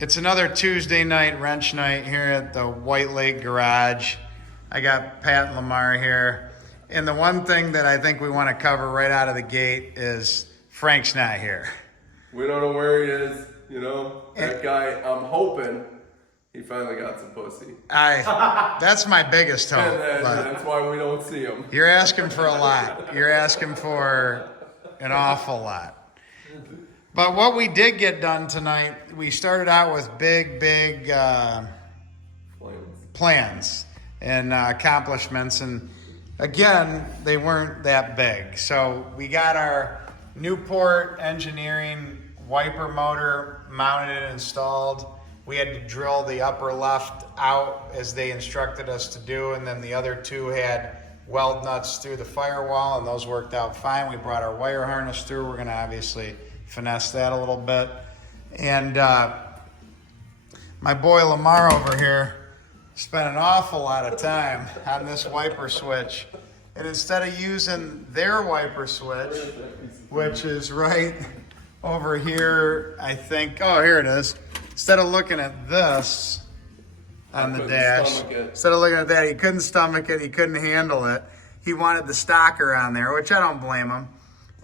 It's another Tuesday night wrench night here at the White Lake Garage. I got Pat and Lamar here. And the one thing that I think we want to cover right out of the gate is Frank's not here. We don't know where he is, you know. That guy, I'm hoping he finally got some pussy. That's my biggest hope. And that's why we don't see him. You're asking for a lot. You're asking for an awful lot. But what we did get done tonight, we started out with big plans and accomplishments. And again, they weren't that big. So we got our Newport engineering wiper motor mounted and installed. We had to drill the upper left out as they instructed us to do. And then the other two had weld nuts through the firewall, and those worked out fine. We brought our wire harness through. We're gonna obviously finesse that a little bit. And my boy Lamar over here spent an awful lot of time on this wiper switch. And instead of using their wiper switch, which is right over here, I think, oh, here it is. Instead of looking at this on the dash, instead of looking at that, he couldn't stomach it, he couldn't handle it. He wanted the stocker on there, which I don't blame him.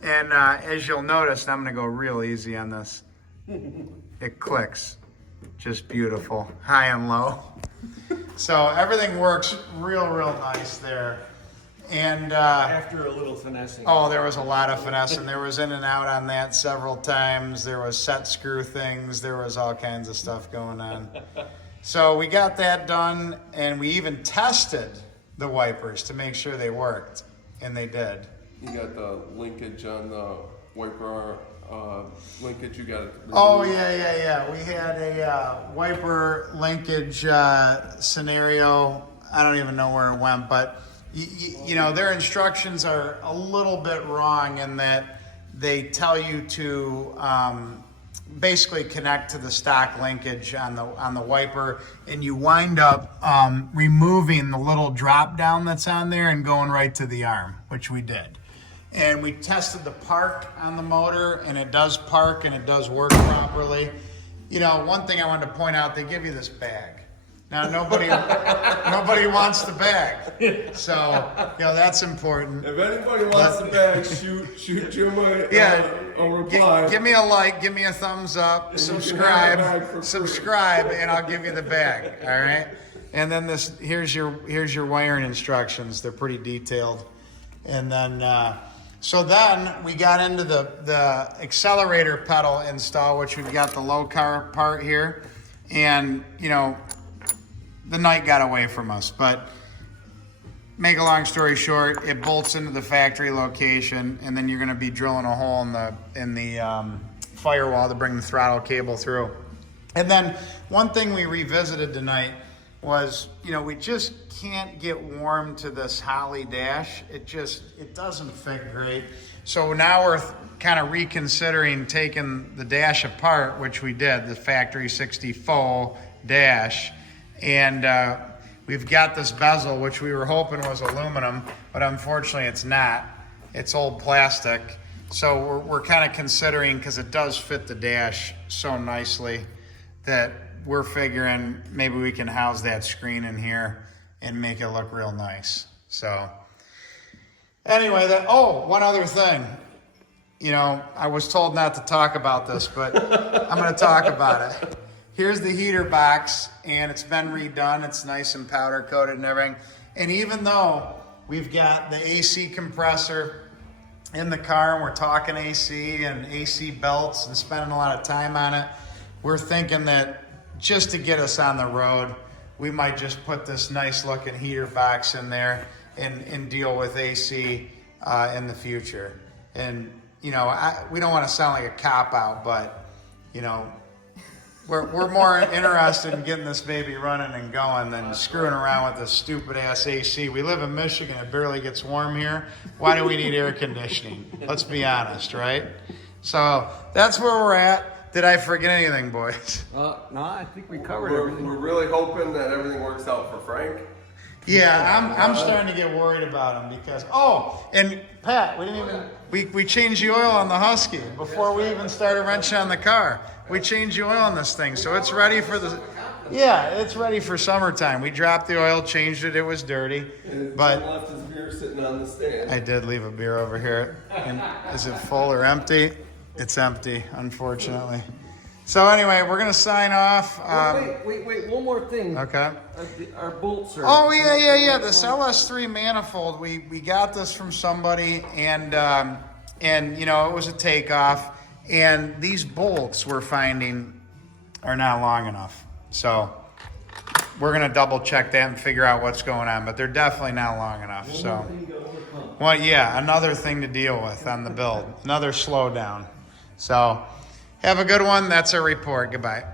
And as you'll notice, I'm gonna go real easy on this. It clicks, just beautiful, high and low. So everything works real nice there. And after a little finessing. Oh, there was a lot of finessing. There was in and out on that several times. There was set screw things. There was all kinds of stuff going on. So we got that done, and we even tested the wipers to make sure they worked, and they did. You got the linkage on the wiper linkage. You got it. Oh yeah. We had a wiper linkage scenario. I don't even know where it went, but you know, their instructions are a little bit wrong in that they tell you to basically connect to the stock linkage on the wiper, and you wind up removing the little drop down that's on there and going right to the arm, which we did. And we tested the park on the motor, and it does park and it does work properly. You know, one thing I wanted to point out, they give you this bag. Now nobody wants the bag, so you know that's important. If anybody wants the bag, shoot Jim a reply. Give me a like, give me a thumbs up, subscribe, and I'll give you the bag. All right. And then here's your wiring instructions. They're pretty detailed. And then so then we got into the accelerator pedal install, which we've got the low car part here, and you know, the night got away from us, but make a long story short, it bolts into the factory location, and then you're going to be drilling a hole in the firewall to bring the throttle cable through. And then one thing we revisited tonight was, you know, we just can't get warm to this Holly dash. It doesn't fit great. So now we're kind of reconsidering taking the dash apart, which we did, the factory 64 dash. And we've got this bezel, which we were hoping was aluminum, but unfortunately it's not. It's old plastic. So we're kind of considering, because it does fit the dash so nicely, that we're figuring maybe we can house that screen in here and make it look real nice. So anyway, one other thing. You know, I was told not to talk about this, but I'm going to talk about it. Here's the heater box, and it's been redone. It's nice and powder coated and everything. And even though we've got the AC compressor in the car, and we're talking AC and AC belts and spending a lot of time on it, we're thinking that just to get us on the road, we might just put this nice looking heater box in there and deal with AC in the future. And, you know, we don't want to sound like a cop-out, but, you know, we're more interested in getting this baby running and going than screwing around with this stupid ass AC. We live in Michigan, it barely gets warm here. Why do we need air conditioning? Let's be honest, right? So that's where we're at. Did I forget anything, boys? No, I think we covered everything. We're really hoping that everything works out for Frank. Yeah, I'm starting to get worried about him because and Pat, we We changed the oil on the Husky before we even started wrenching on the car. We changed the oil on this thing, so it's ready for the. Yeah, it's ready for summertime. We dropped the oil, changed it. It was dirty, but Tom left his beer sitting on the stand. I did leave a beer over here. And is it full or empty? It's empty, unfortunately. So anyway, we're gonna sign off. Wait, one more thing. Okay. Our bolts are. Oh yeah. This LS3 manifold, we got this from somebody, and you know, it was a takeoff, and these bolts we're finding are not long enough. So we're gonna double check that and figure out what's going on, but they're definitely not long enough. So, well, yeah, another thing to deal with on the build, another slowdown. So, have a good one. That's our report. Goodbye.